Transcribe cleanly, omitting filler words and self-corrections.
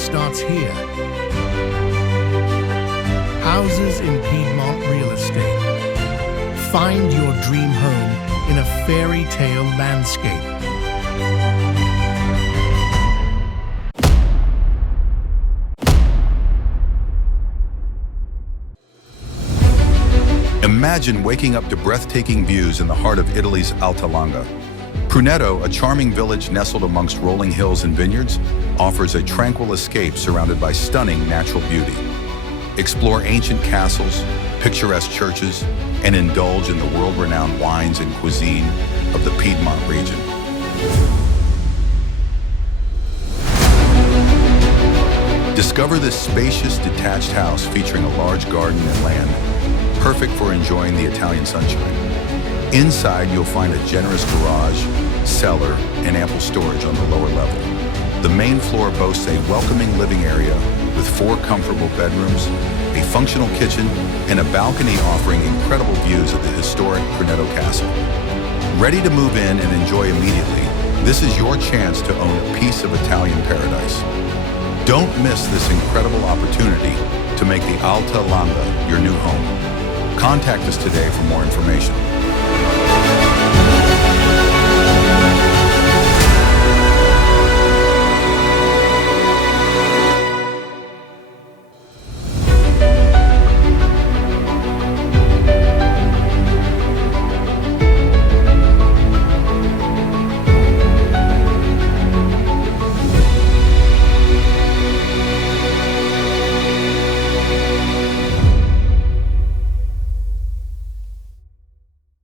starts here. Houses in Piedmont real estate. Find your dream home in a fairy tale landscape. Imagine waking up to breathtaking views in the heart of Italy's Alta Langa. Prunetto, a charming village nestled amongst rolling hills and vineyards, offers a tranquil escape surrounded by stunning natural beauty. Explore ancient castles, picturesque churches, and indulge in the world-renowned wines and cuisine of the Piedmont region. Discover this spacious, detached house featuring a large garden and land, perfect for enjoying the Italian sunshine. Inside, you'll find a generous garage, cellar, and ample storage on the lower level. The main floor boasts a welcoming living area with 4 comfortable bedrooms, a functional kitchen, and a balcony offering incredible views of the historic Prunetto Castle. Ready to move in and enjoy immediately, this is your chance to own a piece of Italian paradise. Don't miss this incredible opportunity to make the Alta Langa your new home. Contact us today for more information.